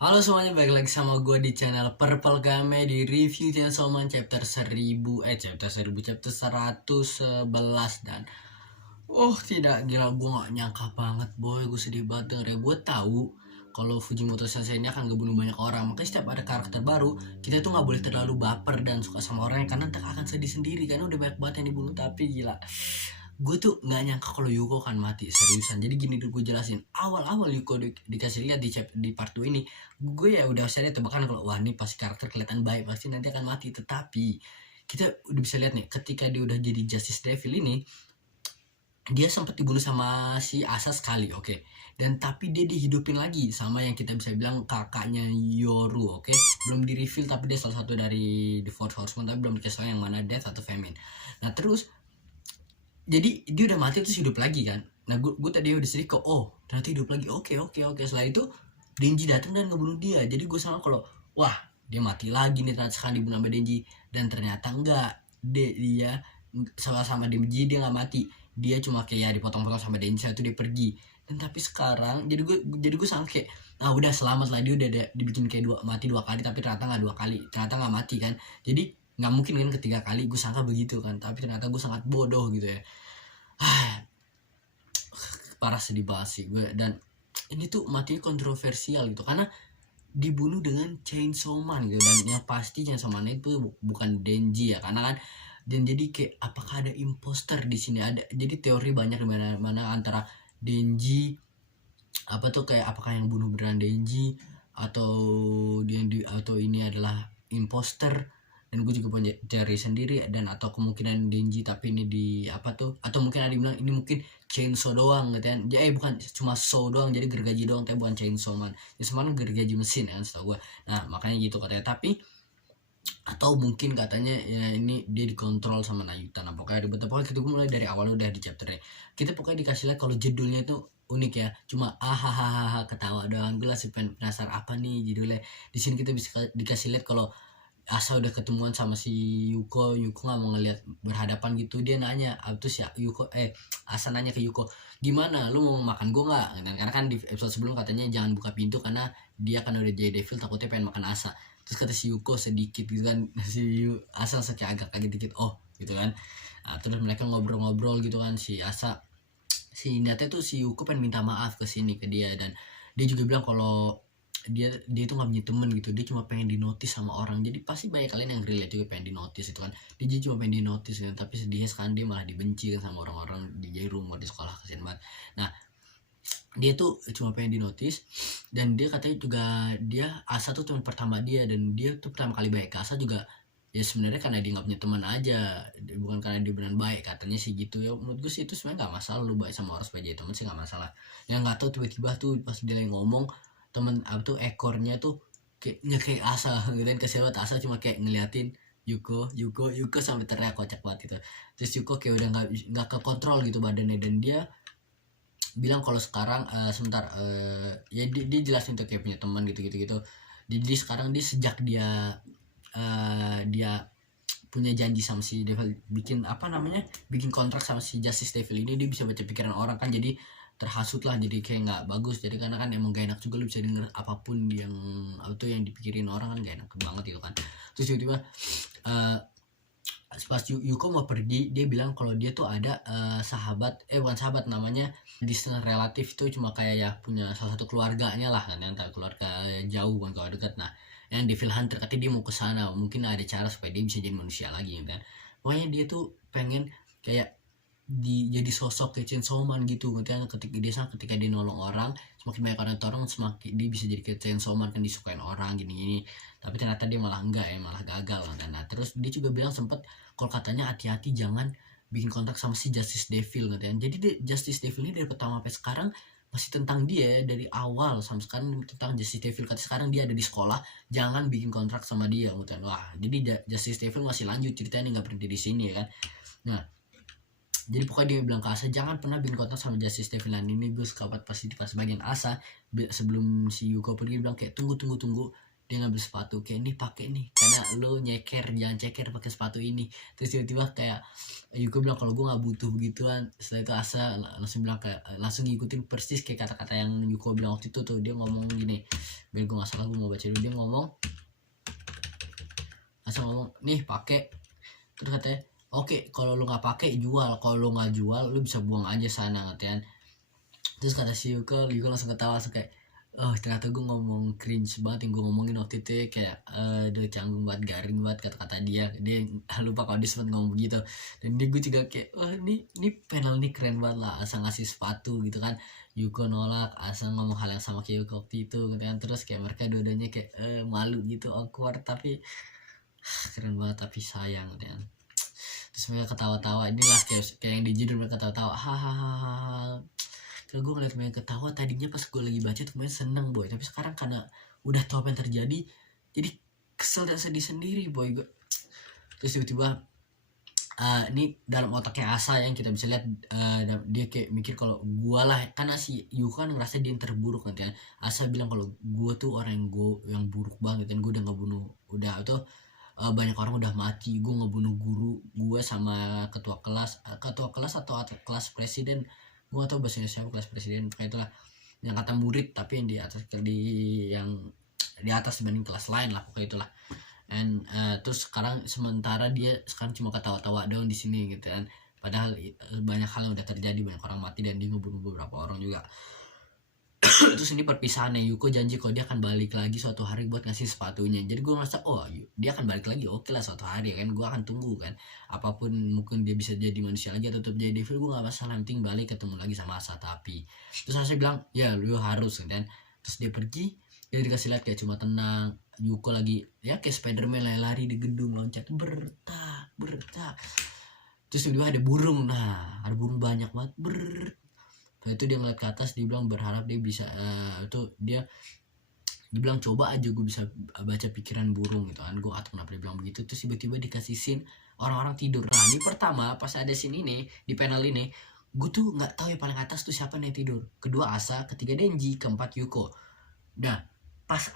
Halo semuanya, balik lagi sama gue di channel Purple Game di review Chainsaw Man chapter 111 dan tidak gila, gue gak nyangka banget boy, gue sedih banget denger ya. Gue tahu kalau Fujimoto Sensei ini akan ngebunuh banyak orang, makanya setiap ada karakter baru kita tuh nggak boleh terlalu baper dan suka sama orangnya karena ntar akan sedih sendiri kan. Udah banyak banget yang dibunuh, tapi gila gue tuh nggak nyangka kalau Yuko akan mati seriusan. Jadi gini dulu gue jelasin, awal-awal Yuko dikasih lihat di part 2 ini, gue ya udah saya tebakan kalau wah ini pasti karakter kelihatan baik, pasti nanti akan mati. Tetapi kita udah bisa lihat nih, ketika dia udah jadi Justice Devil ini, dia sempat dibunuh sama si Asa sekali, oke. Dan tapi dia dihidupin lagi sama yang kita bisa bilang kakaknya Yoru, oke. Belum di reveal tapi dia salah satu dari The Fourth Horseman, tapi belum dikasih tahu yang mana Death atau Famine. Nah terus jadi dia udah mati terus hidup lagi kan. Nah gue tadi udah sedih kok, oh ternyata hidup lagi, oke. Setelah itu Denji datang dan ngebunuh dia. Jadi gue sama kalau wah dia mati lagi nih ternyata sekarang dibunuh sama Denji. Dan ternyata enggak, dia sama-sama Denji dia nggak mati, dia cuma kayak dipotong-potong sama Denji itu dia pergi. Dan tapi sekarang jadi gue sangka kayak ah udah selamat lah, dia udah dibikin kayak mati 2 kali, tapi ternyata nggak 2 kali, ternyata nggak mati kan. Jadi nggak mungkin kan ketiga kali, gue sangka begitu kan, tapi ternyata gue sangat bodoh gitu ya. Parah, sedih banget sih gue. Dan ini tuh matinya kontroversial gitu karena dibunuh dengan Chainsaw Man gitu, dan yang pasti Chainsaw Man itu bukan Denji ya, karena kan. Dan jadi kayak apakah ada imposter di sini, ada jadi teori banyak di mana antara Denji apa tuh, kayak apakah yang bunuh beneran Denji atau atau ini adalah imposter. Dan gue juga punya teori sendiri, dan atau kemungkinan Denji tapi ini di apa tuh, atau mungkin ada yang bilang ini mungkin chainsaw doang gitu kan. Bukan cuma saw doang, jadi gergaji doang, tapi bukan chainsaw man. Chainsaw man gergaji mesin kan setahu gue. Nah makanya gitu katanya. Tapi atau mungkin katanya ya ini dia dikontrol sama Nayuta. Nah pokoknya pokoknya kita mulai dari awal udah di chapternya, kita pokoknya dikasih lihat kalau judulnya itu unik ya, cuma ahahaha ketawa doang. Gue langsung penasaran apa nih judulnya. Di sini kita bisa dikasih lihat kalau Asa udah ketemuan sama si Yuko nggak mau ngeliat berhadapan gitu. Dia nanya terus ya Yuko Asa nanya ke Yuko, gimana lu mau makan gue nggak. Dan karena kan di episode sebelum katanya jangan buka pintu karena dia kan udah jadi devil, takutnya pengen makan Asa. Terus kata si Yuko sedikit gitu kan, si Asa kayak agak kaget dikit, oh gitu kan. Nah, terus mereka ngobrol-ngobrol gitu kan, si Asa si niatnya tuh si Yuko pengen minta maaf ke sini ke dia. Dan dia juga bilang kalau dia itu nggak punya temen gitu, dia cuma pengen dinotis sama orang. Jadi pasti banyak kalian yang relate juga pengen dinotis itu kan. Dia cuma pengen dinotis kan, tapi sedihnya sekarang dia malah dibenci kan sama orang-orang. Di jadi rumor di sekolah, kasian banget. Nah dia tuh cuma pengen dinotis, dan dia katanya juga dia Asa tuh teman pertama dia, dan dia tuh pertama kali baik ke Asa juga ya sebenarnya karena dia nggak punya teman aja, bukan karena dia beneran baik, katanya sih gitu ya. Menurut gue sih itu sebenarnya nggak masalah, lu baik sama orang supaya jadi teman sih nggak masalah. Yang nggak tahu tiba-tiba tuh pas dia lagi ngomong, temen apa tuh ekornya tuh kayak Asa gitu kan, kesian banget. Asa cuma kayak ngeliatin Yuko sampai teriak, kocak banget itu. Terus Yuko kayak udah nggak kekontrol gitu badannya, dan dia bilang kalau sekarang sebentar ya dia jelasin tuh kayak punya teman gitu. Jadi sekarang dia sejak dia punya janji sama si Devil, bikin apa namanya, bikin kontrak sama si Justice Devil ini, dia bisa baca pikiran orang kan. Jadi terhasut lah, jadi kayak nggak bagus. Jadi karena kan emang gak enak juga lu bisa denger apapun yang itu yang dipikirin orang kan, gak enak banget gitu kan. Terus tiba-tiba pas Yuko mau pergi, dia bilang kalau dia tuh ada sahabat, bukan sahabat, namanya distant relatif. Itu cuma kayak ya punya salah satu keluarganya lah kan, yang keluarga jauh bukan keluarga dekat. Nah yang Devil Hunter, katanya dia mau ke sana, mungkin ada cara supaya dia bisa jadi manusia lagi kan. Pokoknya dia tuh pengen kayak jadi sosok kayak Chainsaw Man gitu kan. Ketika dia nolong orang, semakin banyak orang tolong semakin dia bisa jadi kayak Chainsaw Man kan, disukain orang gini. Tapi ternyata dia malah enggak ya, malah gagal kan. Nah terus dia juga bilang sempet kalau katanya hati-hati jangan bikin kontrak sama si Justice Devil gitu kan. Jadi Justice Devil ini dari pertama sampai sekarang masih tentang dia, dari awal sampai sekarang tentang Justice Devil. Katanya sekarang dia ada di sekolah, jangan bikin kontrak sama dia gitu kan. Wah jadi Justice Devil masih lanjut ceritanya, nggak berhenti di sini ya kan. Nah jadi pokoknya dia bilang ke Asa jangan pernah bikin kontak sama Justice Devil. Ini gue sekabat pas bagian Asa sebelum si Yuko pergi bilang kayak tunggu, dia ngambil sepatu kayak nih pakai nih karena lo nyeker, jangan ceker pakai sepatu ini. Terus tiba-tiba kayak Yuko bilang kalau gue nggak butuh begituan. Setelah itu Asa langsung bilang kayak langsung ngikutin persis kayak kata-kata yang Yuko bilang waktu itu tuh. Dia ngomong gini, biar gue nggak salah, gue mau baca dulu. Dia ngomong, Asa ngomong nih pakai. Terus katanya oke, kalau lu nggak pakai jual, kalau lu nggak jual lu bisa buang aja sana katanya. Terus kata si Yuko langsung ketawa, langsung kayak oh ternyata gue ngomong cringe banget yang gue ngomongin waktu itu ya, kayak udah canggung banget, garing banget kata-kata dia lupa kalau dia sempat ngomong begitu. Dan dia gue juga kayak wah ini panel nih keren banget lah, Asa ngasih sepatu gitu kan, Yuko nolak, Asa ngomong hal yang sama kayak Yuko waktu itu gitu kan. Terus kayak mereka dua-duanya kayak malu gitu, awkward, tapi keren banget, tapi sayang gitu kan. Terus mereka ketawa-tawa, inilah kayak yang di judul, mereka ketawa-tawa hahaha. Kalau gue ngeliat mereka ketawa tadinya pas gue lagi baca tuh main seneng boy, tapi sekarang karena udah tau apa yang terjadi jadi kesel dan sedih sendiri boy gue. Terus tiba-tiba ini dalam otaknya Asa yang kita bisa lihat, dia kayak mikir kalau gue lah, karena si Yuko kan ngerasa dia yang terburuk nanti kan. Asa bilang kalau gue tuh orang yang buruk banget dan gue udah ngebunuh, udah tuh banyak orang udah mati, gue ngebunuh guru gue sama ketua kelas atau kelas presiden, gue gak tau bahasanya siapa, kelas presiden kayak itulah, yang kata murid tapi yang yang di atas dibanding kelas lain lah pokoknya itulah. And terus sementara dia sekarang cuma ketawa-tawa doang di sini gitu kan, padahal banyak hal yang udah terjadi, banyak orang mati dan dia ngebunuh beberapa orang juga. Terus ini perpisahannya, Yuko janji kalau dia akan balik lagi suatu hari buat ngasih sepatunya. Jadi gue ngerasa oh dia akan balik lagi, oke lah suatu hari kan, gue akan tunggu kan, apapun mungkin dia bisa jadi manusia lagi atau tetap jadi devil, gue gak masalah, yang penting balik ketemu lagi sama Asa. Tapi terus Asa bilang ya lu harus kan. Terus dia pergi, dia dikasih lihat kayak cuma tenang, Yuko lagi ya kayak Spiderman lari di gedung, loncat bertak. Terus tiba-tiba ada burung, ada burung banyak banget Setelah itu dia ngeliat ke atas, dia bilang berharap dia bisa dia bilang coba aja gue bisa baca pikiran burung gitu kan. Gue atau kenapa dia bilang begitu. Terus tiba-tiba dikasih scene orang-orang tidur. Nah ini pertama pas ada scene ini di panel ini, gue tuh nggak tahu ya paling atas tuh siapa yang tidur. Kedua Asa, ketiga Denji, keempat Yuko. Nah pas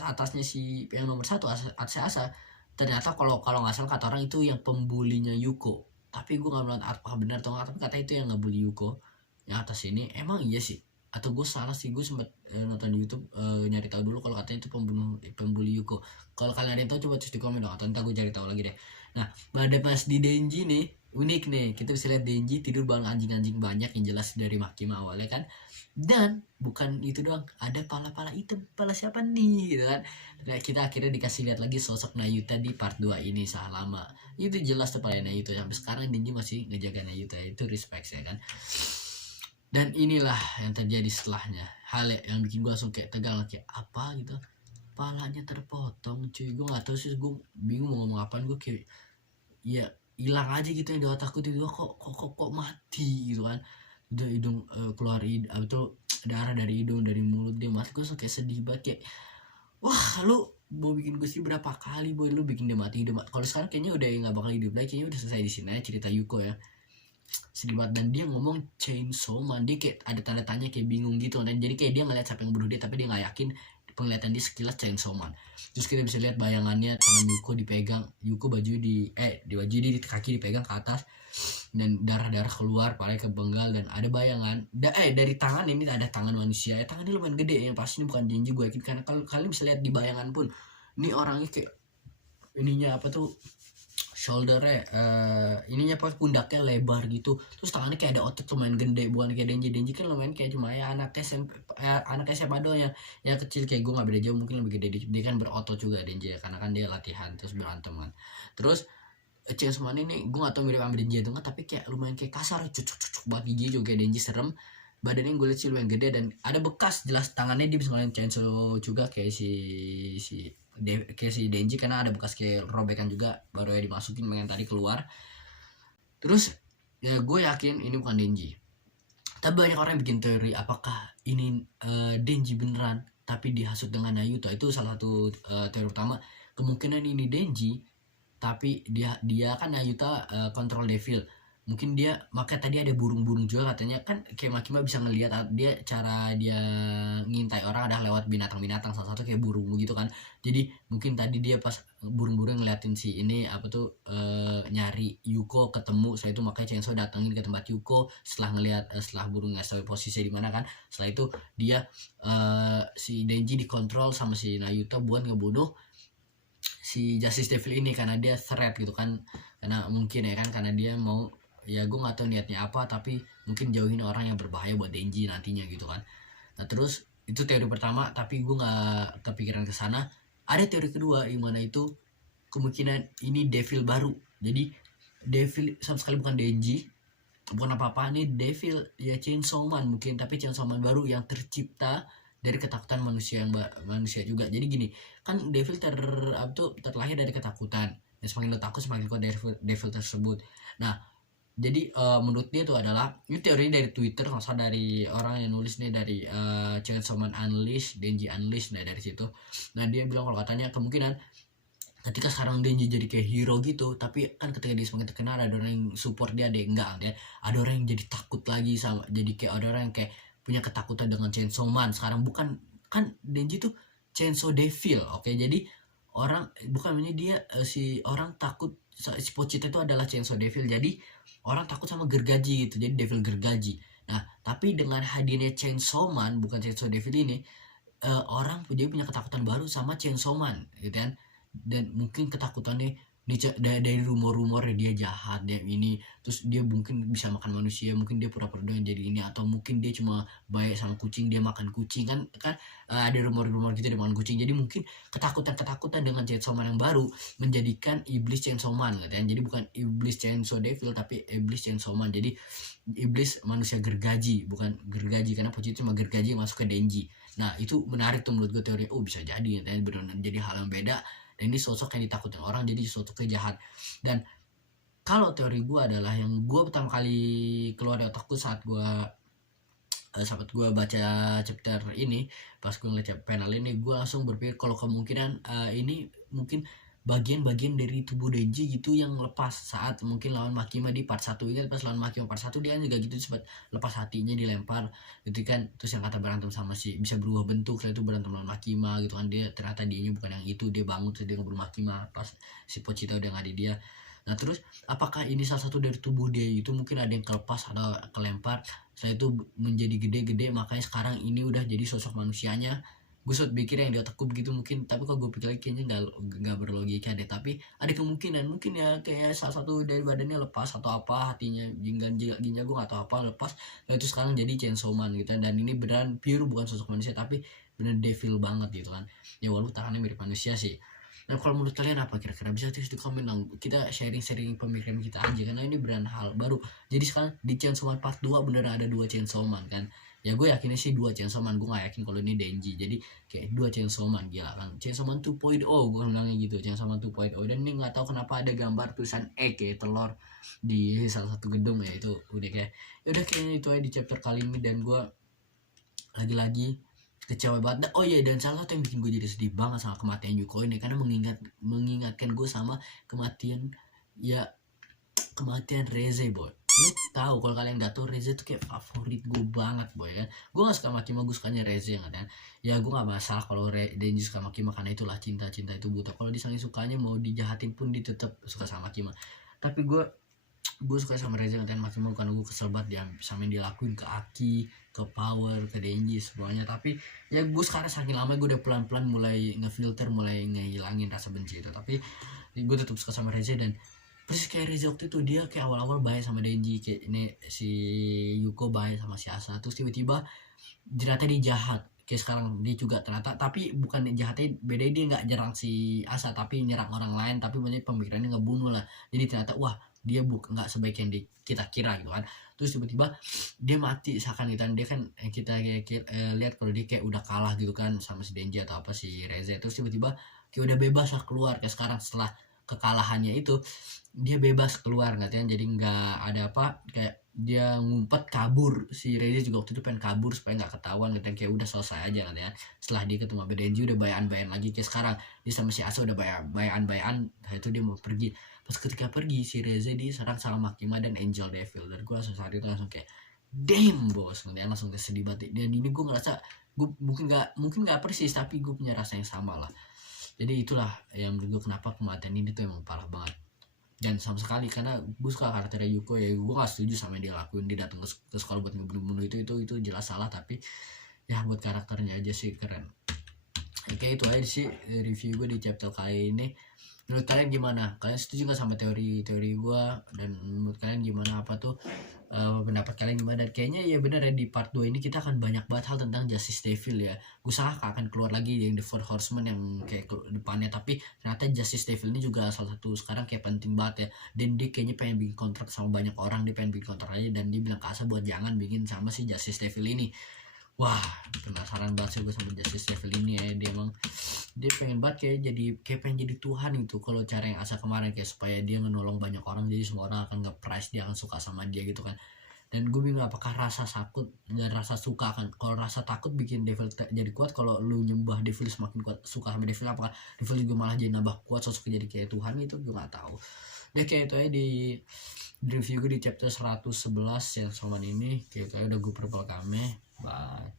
atasnya si yang nomor 1 Asa ternyata kalau nggak salah kata orang itu yang pembulinya Yuko. Tapi gue nggak bilang apakah benar atau nggak, tapi kata itu yang ngebully Yuko yang atas ini. Emang iya sih atau gue salah sih, gue sempet nonton di YouTube, nyari tahu dulu kalau katanya itu pembuli Yuko. Kalau kalian ada yang tahu coba tulis di komen dong, atau ntar gue cari tahu lagi deh. Nah pada pas di Denji nih unik nih, kita bisa lihat Denji tidur bareng anjing-anjing banyak yang jelas dari Makima awalnya kan. Dan bukan itu doang, ada pala hitam, pala siapa nih gitu kan. Nah, kita akhirnya dikasih lihat lagi sosok Nayuta di part 2 ini. Lama itu jelas tuh pala Nayuta, sampai sekarang Denji masih ngejaga Nayuta, itu respect ya kan. Dan inilah yang terjadi setelahnya, hal yang bikin gue langsung kayak tegang, kayak apa gitu, palanya terpotong cuy. Gue nggak tahu sih, gue bingung mau ngomong apaan. Gue kayak ya hilang aja gitu yang di otakku, tiba-tiba kok mati gitu kan. Udah hidung keluar atau darah dari hidung, dari mulut dia mati. Gue kayak sedih banget, kayak wah lu mau bikin gue sih berapa kali boy, lu bikin dia mati hidup. Kalau sekarang kayaknya udah nggak bakal hidup lagi, kayaknya udah selesai di sini aja cerita Yuko ya. Sedih banget. Dan dia ngomong Chainsaw Man, dia kayak ada tanda tanya, kayak bingung gitu. Dan jadi kayak dia ngeliat siapa yang bunuh dia, tapi dia nggak yakin. Penglihatan dia sekilas Chainsaw Man. Terus kita bisa lihat bayangannya, tangan Yuko dipegang, Yuko baju di kaki dipegang ke atas, dan darah keluar, palanya kebenggal, dan ada bayangan dari tangan ini ada tangan manusia ya. Tangannya lumayan gede, yang pasti ini bukan Denji, gue yakin, karena kalau kalian bisa lihat di bayangan pun ini orangnya kayak ininya apa tuh, shouldernya ininya apa, pundaknya lebar gitu. Terus tangannya kayak ada otot lumayan gede, bukan kayak Denji kan lumayan kayak cuma ya anak SMA doang yang kecil kayak gue, nggak beda jauh, mungkin lebih gede. Dia kan berotot juga Denji ya, karena kan dia latihan terus berantem kan. Terus Chainsaw Man ini gue gak tau mirip sama Denji atau enggak, tapi kayak lumayan kayak kasar, cucuk banget gigi juga kayak Denji, serem. Badannya gue liat sih lumayan gede, dan ada bekas jelas tangannya dia bisa ngelain Chainsaw juga kayak si Denji, karena ada bekas kayak robekan juga, baru ya dimasukin pengen tadi keluar. Terus ya gue yakin ini bukan Denji, tapi banyak orang yang bikin teori apakah ini Denji beneran tapi dihasut dengan Nayuta. Itu salah satu teori utama. Kemungkinan ini Denji tapi dia kan Nayuta kontrol devil. mungkin dia makanya tadi ada burung-burung juga katanya kan, kayak Makima bisa ngelihat dia, cara dia ngintai orang adalah lewat binatang-binatang, salah satu kayak burung gitu kan. Jadi mungkin tadi dia pas burung-burung ngeliatin si ini apa tuh, nyari Yuko ketemu, setelah itu makanya Chainsaw datengin ke tempat Yuko setelah ngelihat, setelah burung ngasih tahu posisi di mana kan. Setelah itu dia si Denji dikontrol sama si Nayuta buat ngebunuh si Justice Devil ini karena dia threat gitu kan, karena mungkin ya kan, karena dia mau, ya gue nggak tahu niatnya apa, tapi mungkin jauhin orang yang berbahaya buat Denji nantinya gitu kan. Nah terus itu teori pertama, tapi gue nggak kepikiran ke sana. Ada teori kedua yang mana itu kemungkinan ini Devil baru, jadi Devil sama sekali bukan Denji, bukan apa-apa, ini Devil ya Chainsaw Man mungkin, tapi Chainsaw Man baru yang tercipta dari ketakutan manusia yang manusia juga. Jadi gini kan, Devil terlahir dari ketakutan, dan semakin lo takut semakin kuat devil tersebut. Nah jadi menurut dia itu adalah, ini teori dari Twitter, nggak usah dari orang yang nulis nih, dari Chainsaw Man Unleashed, Denji Unleashed, nah dari situ. Nah dia bilang kalau katanya kemungkinan ketika sekarang Denji jadi kayak hero gitu, tapi kan ketika dia semakin terkenal ada orang yang support dia, ada yang enggak ya, ada orang yang jadi takut lagi sama, jadi kayak ada orang yang kayak punya ketakutan dengan Chainsaw Man sekarang, bukan kan Denji tuh Chainsaw Devil, oke. Jadi orang bukan ini dia, si orang takut, si Pochita itu adalah Chainsaw Devil, jadi orang takut sama gergaji gitu, jadi Devil gergaji. Nah tapi dengan hadirnya Chainsaw Man bukan Chainsaw Devil ini, orang jadi punya ketakutan baru sama Chainsaw Man gitu kan. Dan mungkin ketakutannya dari rumor-rumor dia jahat, dia ini, terus dia mungkin bisa makan manusia, mungkin dia pura-pura yang jadi ini, atau mungkin dia cuma baik sama kucing, dia makan kucing kan ada rumor-rumor gitu dia makan kucing. Jadi mungkin ketakutan dengan Chainsaw Man yang baru menjadikan iblis Chainsaw Man gitu kan. Jadi bukan iblis Chainsaw Devil tapi iblis Chainsaw Man, jadi iblis manusia gergaji, bukan gergaji karena Pochita cuma gergaji masuk ke Denji. Nah itu menarik tuh menurut gue teori, bisa jadi dan benar-benar jadi hal yang beda. Dan ini sosok yang ditakutin orang, jadi sosok jahat. Dan kalau teori gue adalah, yang gue pertama kali keluar dari otakku saat gue baca chapter ini, pas gue ngeliat panel ini, gue langsung berpikir kalau kemungkinan ini mungkin bagian-bagian dari tubuh Denji gitu yang lepas saat mungkin lawan Makima di part 1. Ingat pas lawan Makima part 1 dia juga gitu, sempat lepas hatinya dilempar gitu kan. Terus yang kata berantem sama si, bisa berubah bentuk, setelah itu berantem lawan Makima gitu kan, dia ternyata dianya bukan yang itu, dia bangun terus dia ngebunuh Makima pas si Pochita udah nggak di dia. Nah terus apakah ini salah satu dari tubuh dia itu, mungkin ada yang kelepas atau kelempar, setelah itu menjadi gede-gede, makanya sekarang ini udah jadi sosok manusianya. Gue sempat pikir yang di otakku begitu mungkin, tapi kalau gue pikir lagi kayaknya nggak berlogika deh. Tapi ada kemungkinan mungkin ya kayak salah satu dari badannya lepas atau apa, hatinya ginjal gue nggak tahu apa lepas, nah itu sekarang jadi Chainsaw Man gitu. Dan ini beneran pure bukan sosok manusia tapi bener devil banget gitu kan ya, walaupun tangannya mirip manusia sih. Nah kalau menurut kalian apa kira-kira, bisa tulis di komen dong, kita sharing-sharing pemikiran kita aja karena ini beneran hal baru. Jadi sekarang di Chainsaw Man part 2 beneran ada 2 Chainsaw Man kan ya, gue yakinnya sih 2 Chainsaw Man, gue gak yakin kalau ini Denji. Jadi kayak 2 Chainsaw Man, gila kan, Chainsaw Man 2.0 gue bilangnya gitu, Chainsaw Man 2.0. Dan ini gak tahu kenapa ada gambar tulisan kayak telur di salah satu gedung ya, itu udah kayak udah kayaknya itu aja di chapter kali ini. Dan gue lagi-lagi kecewa banget. Oh iya, dan salah satu yang bikin gue jadi sedih banget sama kematian Yuko ini, karena mengingatkan gue sama kematian Reze boy. Lu tahu kalau kalian nggak tahu, Reze tuh kayak favorit gue banget boy kan. Gue nggak suka Makima, gue sukanya Reze kan. Ya gue nggak masalah kalau Denji suka Makima karena itulah cinta itu buta. Kalau disangin sukanya mau dijahatin pun dia tetap suka sama Makima. Tapi gue suka sama Reze kan Makima, karena gue kesel banget dia sama yang dilakuin ke Aki, ke Power, ke Denji semuanya. Tapi ya gue sekarang saking lama gue udah pelan-pelan mulai ngefilter, mulai ngehilangin rasa benci itu. Tapi gue tetap suka sama Reze. Dan persis kayak Reza waktu itu, dia kayak awal-awal baik sama Denji, kayak ini si Yuko baik sama si Asa, terus tiba-tiba ternyata dia jahat kayak sekarang dia juga ternyata. Tapi bukan jahatnya beda, dia nggak nyerang si Asa tapi nyerang orang lain, tapi banyak pemikirannya ngebunuh lah. Jadi ternyata wah dia nggak sebaik yang kita kira gitu kan. Terus tiba-tiba dia mati seakan gitu kan, dia kan kita kayak lihat kalau dia kayak udah kalah gitu kan sama si Denji atau apa si Reza. Terus tiba-tiba kayak udah bebas lah keluar kayak sekarang setelah kekalahannya itu dia bebas keluar katanya, jadi nggak ada apa kayak dia ngumpet kabur. Si Reza juga waktu itu pengen kabur supaya nggak ketahuan katanya, kayak udah selesai aja katanya. Setelah dia ketemu sama Denji udah bayan-bayan lagi kayak sekarang dia sama si Asa udah bayan-bayan. Nah, itu dia mau pergi, pas ketika pergi si Reza diserang sama Makima dan Angel Devil, dan gue saat itu langsung kayak damn bos, dia langsung sedih banget. Dan ini gue ngerasa gue mungkin nggak persis, tapi gue punya rasa yang sama lah. Jadi itulah yang menurut gue kenapa kematian ini tuh emang parah banget. Dan sama sekali karena gue suka karakternya Yuko ya, gue gak setuju sama yang dia lakuin, dia datang ke sekolah buat ngebunuh itu jelas salah, tapi ya buat karakternya aja sih keren. Oke, itu aja sih review gue di chapter kali ini. Menurut kalian gimana? Kalian setuju gak sama teori-teori gue? Dan menurut kalian gimana, apa tuh pendapat kalian gimana? Dan kayaknya ya benar ya, di part 2 ini kita akan banyak banget hal tentang Justice Devil ya. Gue salah akan keluar lagi yang The Four Horsemen yang kayak ke depannya, tapi ternyata Justice Devil ini juga salah satu sekarang kayak penting banget ya. Dan dia kayaknya pengen bikin kontrak sama banyak orang, dia pengen bikin kontrak aja, dan dia bilang ke Asa buat jangan bikin sama si Justice Devil ini. Wah, penasaran banget sih gue sama Justice Devil ini ya. Dia pengen banget kayak pengen jadi Tuhan gitu. Kalau cara yang Asa kemarin kayak supaya dia menolong banyak orang, jadi semua orang akan nge-price dia, akan suka sama dia gitu kan. Dan gue bingung apakah rasa takut dan rasa suka kan. Kalau rasa takut bikin Devil jadi kuat, kalau lu nyembah Devil semakin kuat, suka sama Devil, apakah Devil juga malah jadi nambah kuat, sosok jadi kayak Tuhan, itu gue gak tahu. Ya kayak itu aja di review gue di chapter 111 yang soman ini. Kayak udah gue purple kame. Bye.